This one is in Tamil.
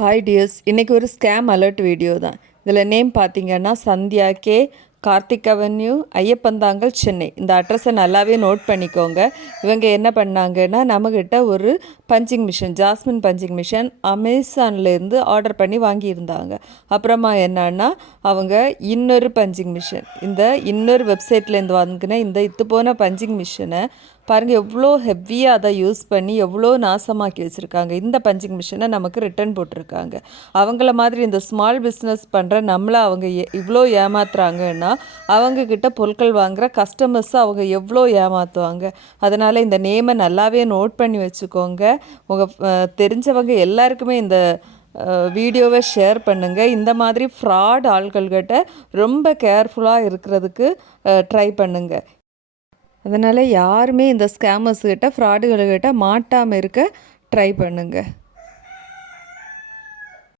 ஹாய் டியர்ஸ், இன்றைக்கி ஒரு ஸ்கேம் அலர்ட் வீடியோ தான். இதில் நேம் பார்த்தீங்கன்னா சந்தியா கே, கார்த்திக் அவென்யூ, ஐயப்பந்தாங்கல், சென்னை. இந்த அட்ரஸை நல்லாவே நோட் பண்ணிக்கோங்க. இவங்க என்ன பண்ணாங்கன்னா, நம்மக்கிட்ட ஒரு punching machine, jasmine punching machine அமேசான்லேருந்து ஆர்டர் பண்ணி வாங்கியிருந்தாங்க. அப்புறமா என்னன்னா, அவங்க இன்னொரு பஞ்சிங் மிஷின், இந்த இன்னொரு வெப்சைட்லேருந்து வாங்கின இந்த போன பஞ்சிங் மிஷினை பாருங்கள், எவ்வளோ ஹெவியாக அதை யூஸ் பண்ணி எவ்வளோ நாசமாக்கி வச்சுருக்காங்க. இந்த பஞ்சிங் மிஷினை நமக்கு ரிட்டர்ன் போட்டிருக்காங்க. அவங்கள மாதிரி இந்த ஸ்மால் பிஸ்னஸ் பண்ணுற நம்மளை அவங்க இவ்வளோ ஏமாத்துறாங்கன்னா, அவங்கக்கிட்ட பொருட்கள் வாங்குகிற கஸ்டமர்ஸை அவங்க எவ்வளோ ஏமாற்றுவாங்க. அதனால் இந்த நேமை நல்லாவே நோட் பண்ணி வச்சுக்கோங்க. உங்கள் தெரிஞ்சவங்க எல்லாருக்குமே இந்த வீடியோவை ஷேர் பண்ணுங்கள். இந்த மாதிரி ஃப்ராட் ஆட்கள்கிட்ட ரொம்ப கேர்ஃபுல்லாக இருக்கிறதுக்கு ட்ரை பண்ணுங்கள். அதனால் யாருமே இந்த ஸ்கேமர்ஸ்கிட்ட ஃப்ராடுகள்கிட்ட மாட்டாமல் இருக்க ட்ரை பண்ணுங்கள்.